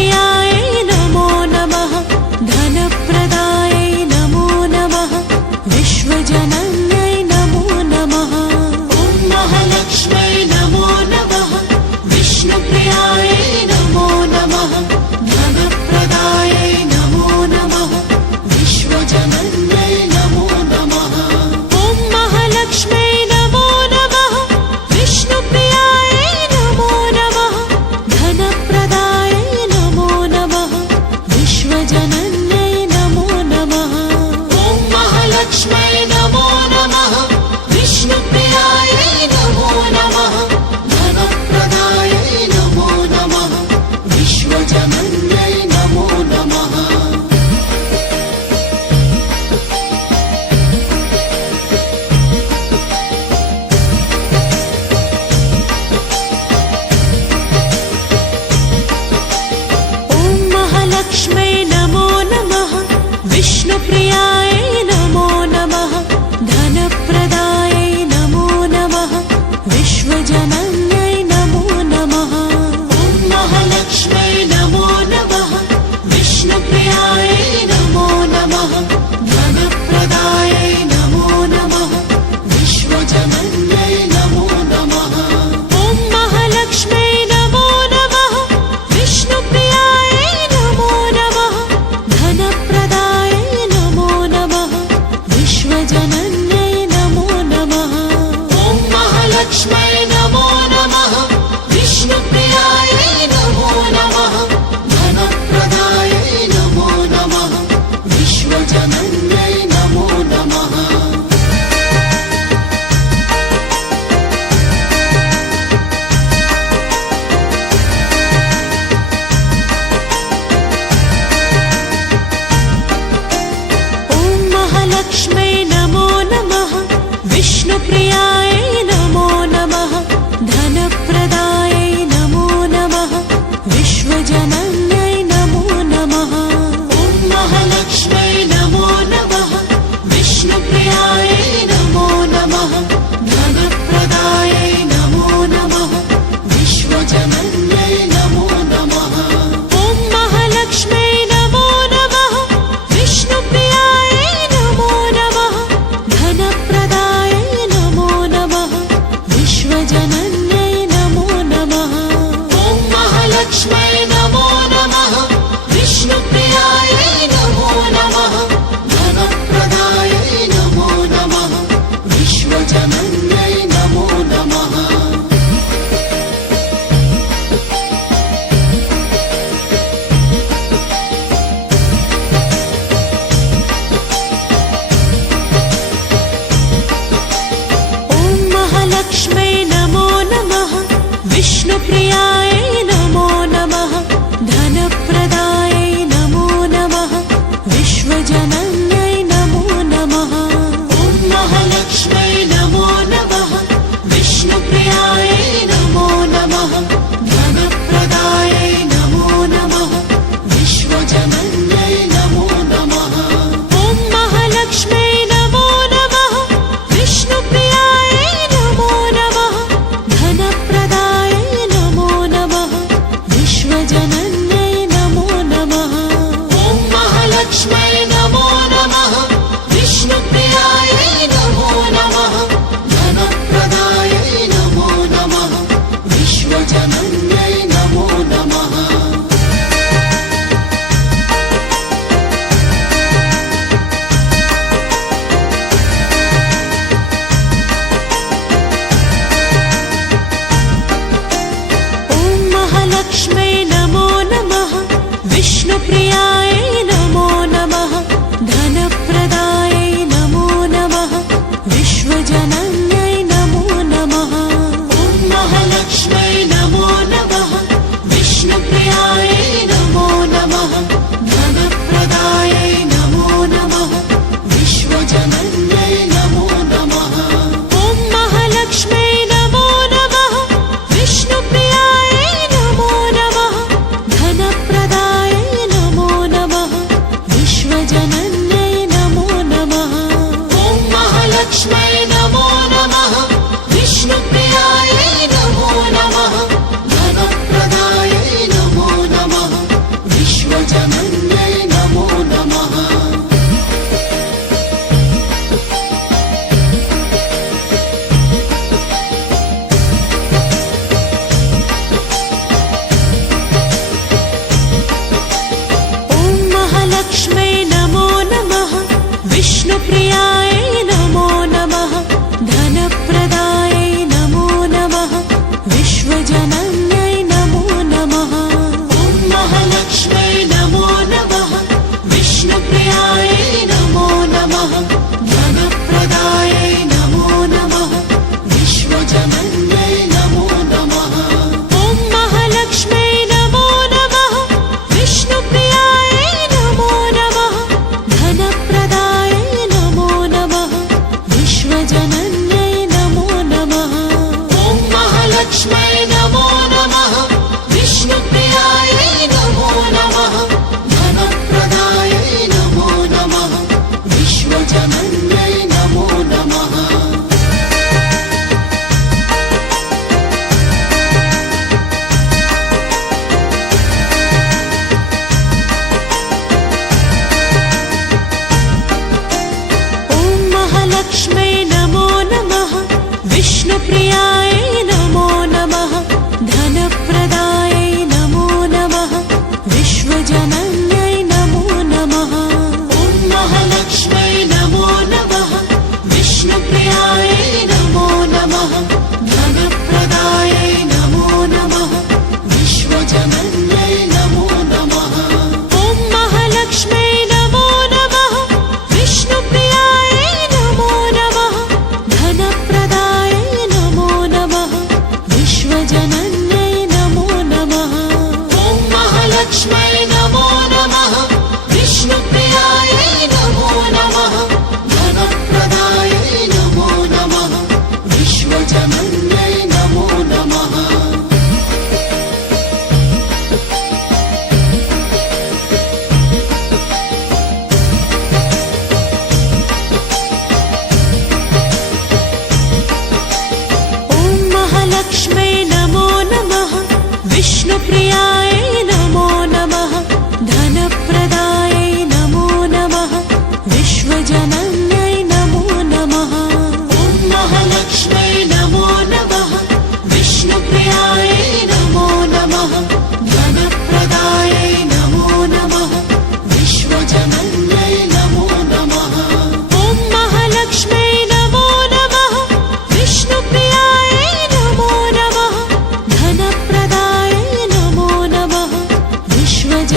विष्णुप्रियायै नमो नमः धनप्रदायै नमो नमः विश्वजनन्यै नमो नमः ॐ महालक्ष्म्यै नमो नमः विष्णुप्रियायै नमो नमः धनप्रदायै नमो नमः विश्वजनन्यै नमो नमः ॐ महालक्ष्म्यै नमो नमः विष्णुप्रियायै नमो नमः धनप्रदायै नमो नमः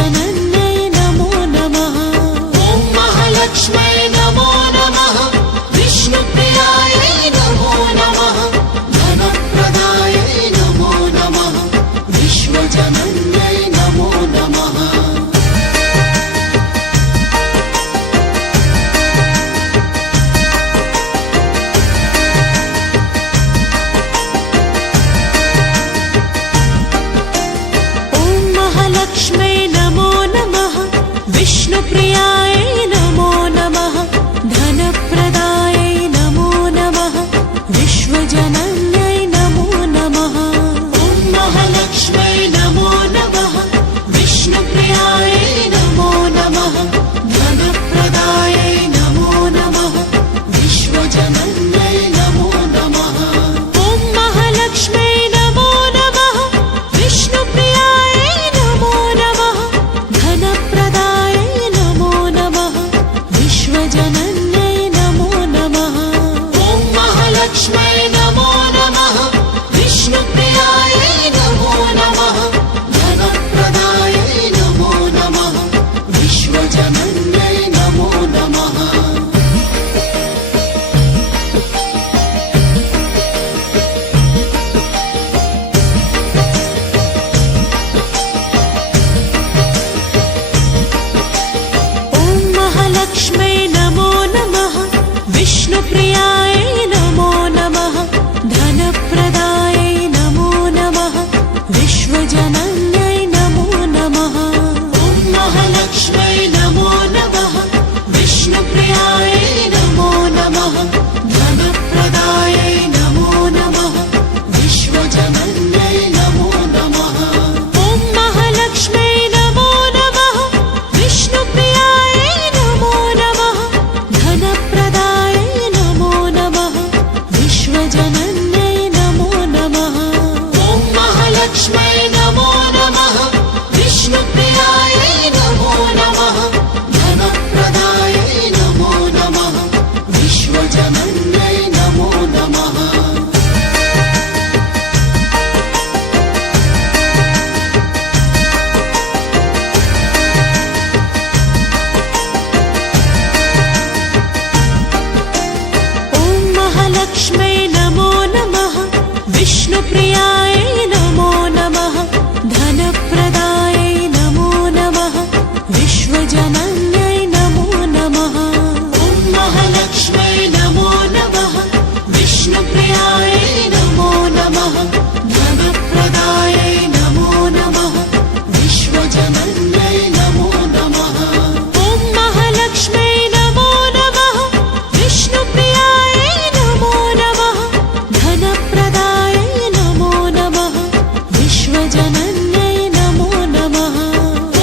विश्वजनन्यै नमो नमः। ॐ महालक्ष्म्यै नमो नमः। विष्णुप्रियायै नमो नमः। धनप्रदायै नमो नमः। विश्वजनन्यै नमो नमः। लक्ष्म्यै नमो नमः। विष्णुप्रियायै नमो नमः। धनप्रदायै नमो नमः। विश्वजनन्यै नमो नमः। ॐ महालक्ष्म्यै नमो नमः। विष्णुप्रियायै नमो नमः। धनप्रदायै नमो नमः। विश्वजनन्यै नमो नमः। ॐ महालक्ष्म्यै नमो नमः। विष्णुप्रियायै नमो नमः। धनप्रदायै नमो नमः। विश्वजनन्यै नमो नमः। ॐ महालक्ष्म्यै नमो नमः। विष्णुप्रियायै नमो नमः। धनप्रदायै नमो नमः। विश्वजनन्यै नमो नमः। लक्ष्म्यै नमो नमः। विष्णुप्रियायै नमो नमः। धनप्रदायै नमो नमः। विश्वजनन्यै नमो नमः। ॐ महालक्ष्म्यै नमो नमः। विष्णुप्रियायै नमो नमः। धनप्रदायै नमो नमः। विश्वजनन्यै नमो नमः। ॐ महालक्ष्म्यै नमो नमः। विष्णुप्रियायै नमो नमः। धनप्रदायै नमो नमः। विश्वजनन्यै नमो नमः। ॐ महालक्ष्म्यै नमो नमः। विष्णुप्रियायै नमो नमः। धनप्रदायै नमो नमः। विश्वजनन्यै नमो नमः। लक्ष्म्यै नमो नमः। विष्णुप्रियायै नमो नमः। धनप्रदायै नमो नमः। विश्वजनन्यै नमो नमः। ॐ महालक्ष्म्यै नमो नमः। विष्णुप्रियायै नमो नमः। धनप्रदायै नमो नमः। विश्वजनन्यै नमो नमः। ॐ महालक्ष्म्यै नमो नमः। विष्णुप्रियायै नमो नमः। धनप्रदायै नमो नमः। विश्वजनन्यै नमो नमः।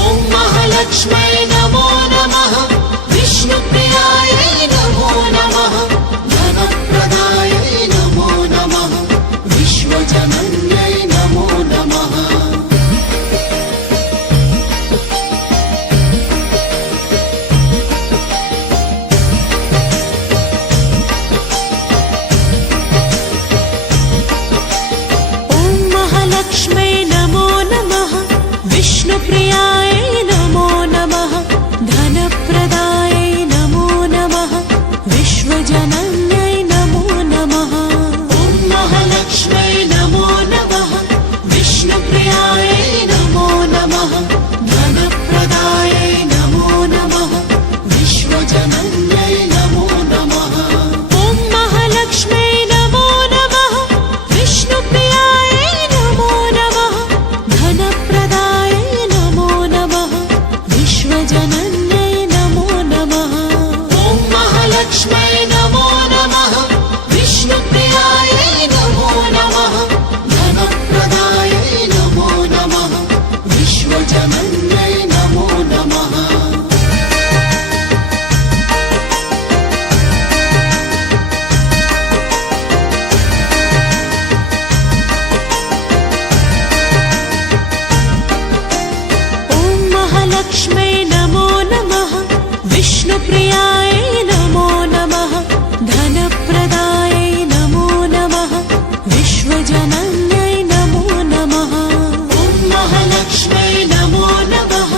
ॐ महालक्ष्म्यै नमो नमः। विष्णुप्रियायै नमो नमः। धनप्रदायै नमो नमः। विश्वजनन्यै नमो नमः। लक्ष्म्यै नमो नमः। विष्णुप्रियायै नमो नमः। धनप्रदायै नमो नमः। विश्वजनन्यै नमो नमः। ॐ महालक्ष्म्यै नमो नमः। विष्णुप्रियायै नमो नमः। धनप्रदायै नमो नमः। विश्वजनन्यै नमो नमः। ॐ महालक्ष्म्यै नमो नमः। विष्णुप्रियायै नमो नमः। धनप्रदायै नमो नमः। विश्वजनन्यै नमो नमः। ॐ महालक्ष्म्यै नमो नमः। विष्णुप्रियायै नमो नमः। धनप्रदायै नमो नमः। विश्वजनन्यै नमो नमः। लक्ष्म्यै नमो नमः। विष्णुप्रियायै नमो नमः। धनप्रदायै नमो नमः। विश्वजनन्यै नमो नमः। ॐ महालक्ष्म्यै नमो नमः।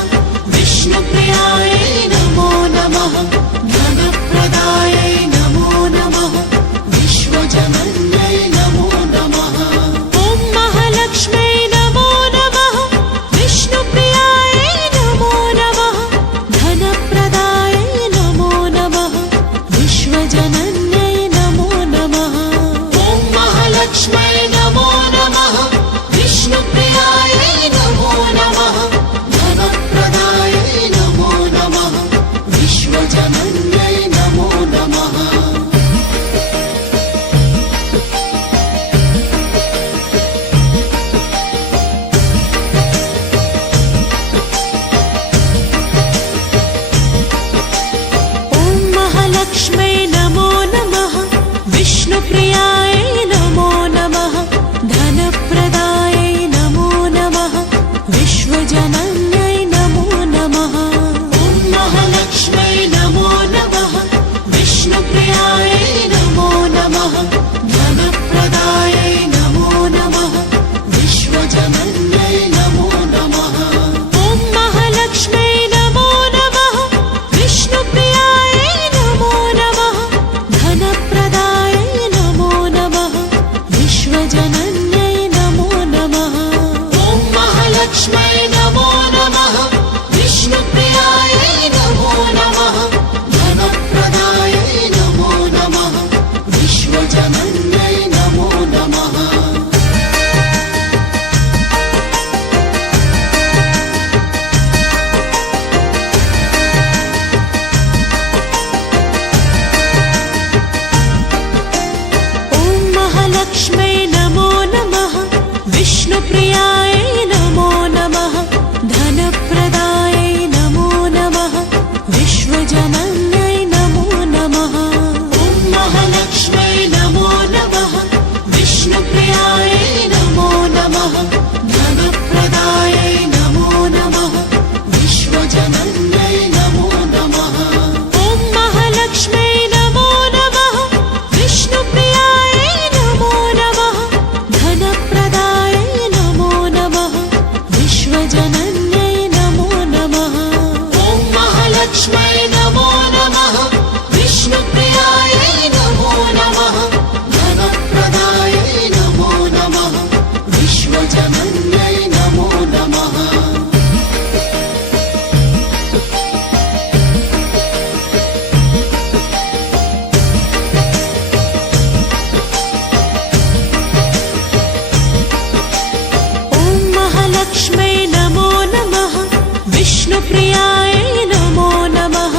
विष्णुप्रियायै नमो नमः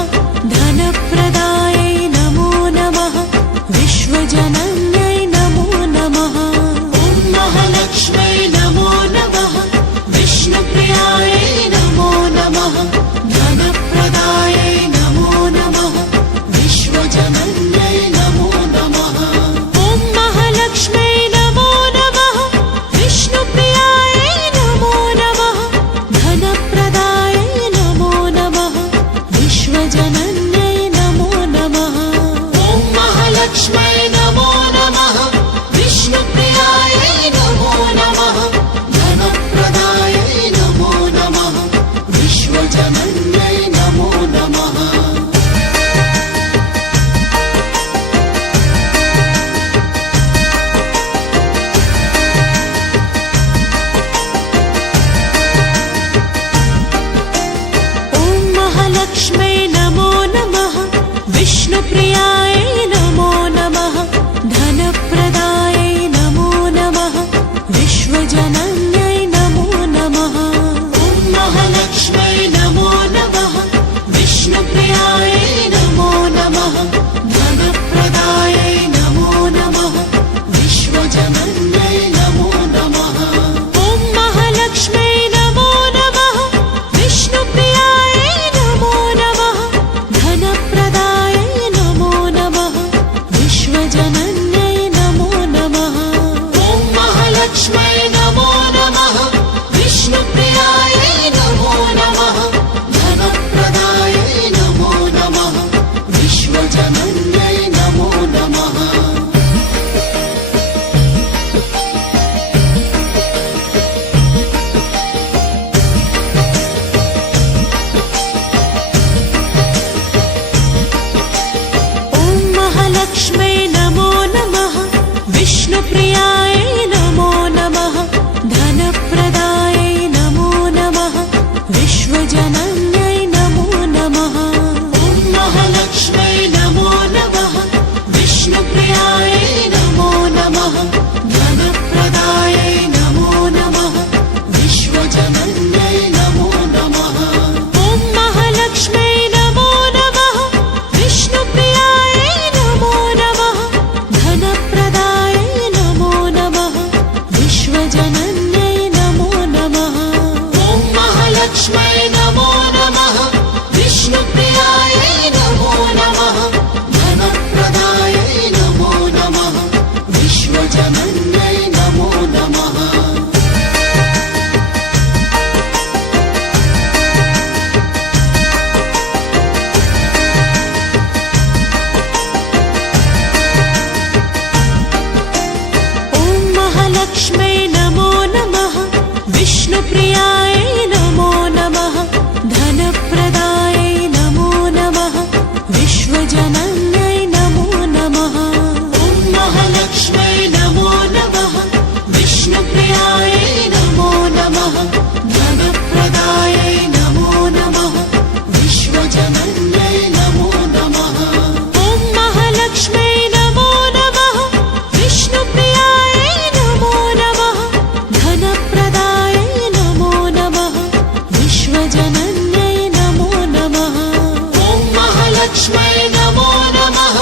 धनप्रदायै नमो नमः विश्वजनन्यै नमो नमः ॐ महालक्ष्मै नमो नमः विष्णुप्रियायै नमो नमः धनप्रदायै नमो नमः विश्वजनन्यै नमो नमः ॐ महालक्ष्मै नमो नमः विष्णुप्रियायै नमो नमः धनप्रदायै नमो नमः विश्वजनन्यै नमो नमः ॐ महालक्ष्मै नमो नमः विष्णुप्रियायै नमो नमः धनप्रदायै नमो नमः विश्वजनन्यै नमो नमः ॐ महालक्ष्मै नमो नमः विष्णुप्रियायै नमो नमः धनप्रदायै नमो नमः विश्वजनन्यै नमो नमः ॐ महालक्ष्मै नमो नमः विष्णुप्रियायै नमो नमः धनप्रदायै नमो नमः विश्वजनन्यै नमो नमः ॐ महालक्ष्मै नमो नमः विष्णुप्रियायै नमो नमः धनप्रदायै नमो नमः विश्वजनन्यै नमो नमः ॐ महालक्ष्मै नमो नमः विष्णुप्रियायै नमो नमः धनप्रदायै नमो नमः विश्वजनन्यै नमो नमः ॐ महालक्ष्मै नमो नमः विष्णुप्रियायै नमो नमः धनप्रदायै नमो नमः विश्वजनन्यै नमो नमः ॐ महालक्ष्मै नमो नमः विष्णुप्रियायै नमो नमः धनप्रदायै नमो नमः विश्वजनन्यै नमो नमः ॐ महालक्ष्मै नमो नमः विष्णुप्रियायै नमो नमः धनप्रदायै नमो नमः विश्वजनन्यै नमो नमः ॐ महालक्ष्मै नमो नमः विष्णुप्रियायै नमो नमः धनप्रदायै नमो नमः विश्वजनन्यै नमो नमः ॐ महालक्ष्मै नमो नमः विष्णुप्रियायै नमो नमः धनप्रदायै नमो नमः विश्वजनन्यै नमो नमः ॐ महालक्ष्मै नमो नमः विष्णुप्रियायै नमो नमः धनप्रदायै नमो नमः विश्वजनन्यै नमो नमः ॐ महालक्ष्मै नमो नमः विष्णुप्रियायै नमो नमः धनप्रदायै नमो नमः विश्वजनन्यै नमो नमः ॐ महालक्ष्मै नमो नमः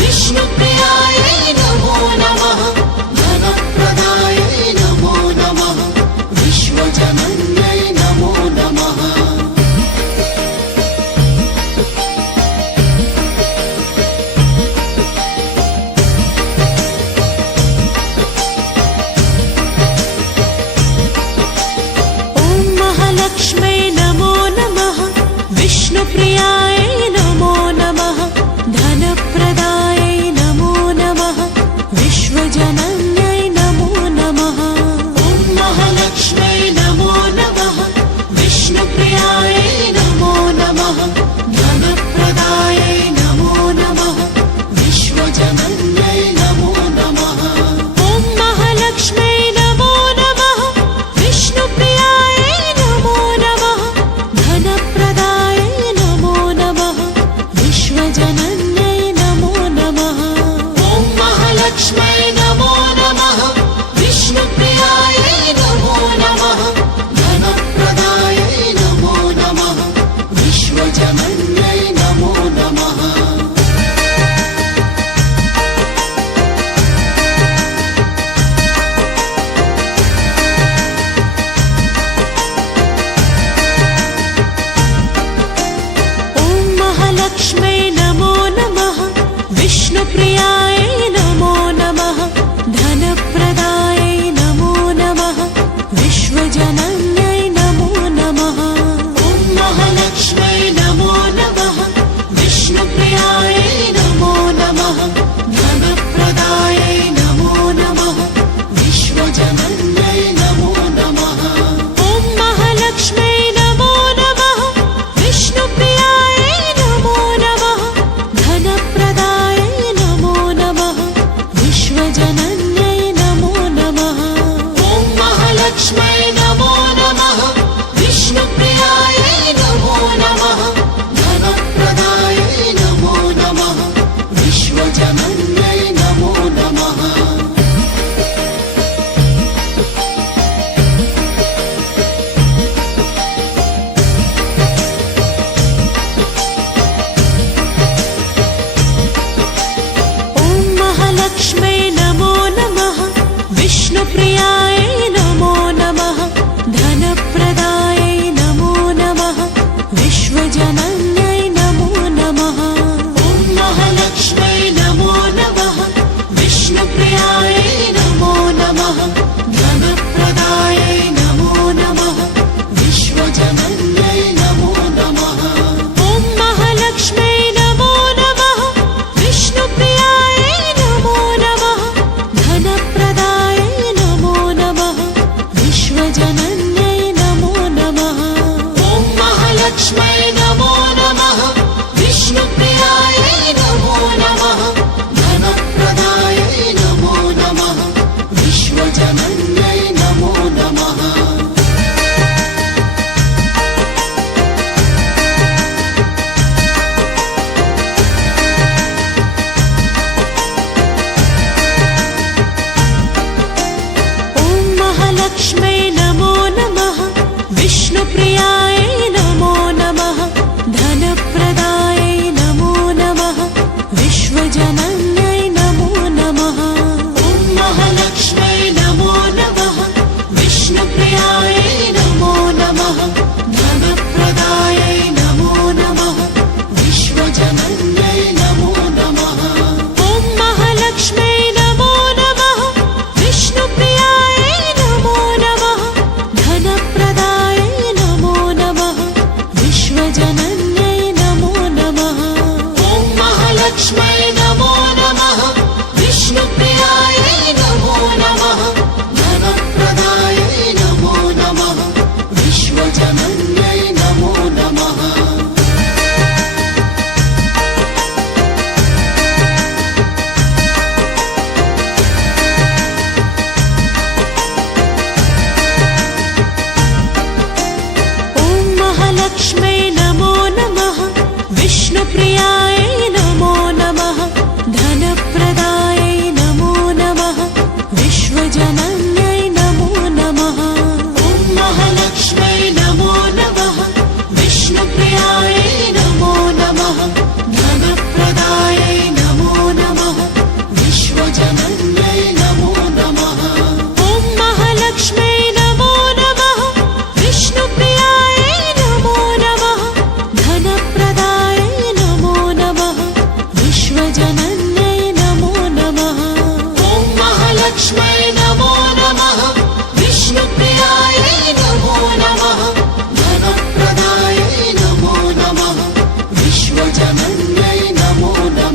विष्णुप्रियायै नमो नमः धनप्रदायै नमो नमः विश्वजनन्यै नमो नमः ॐ महालक्ष्मै नमो नमः विष्णुप्रिया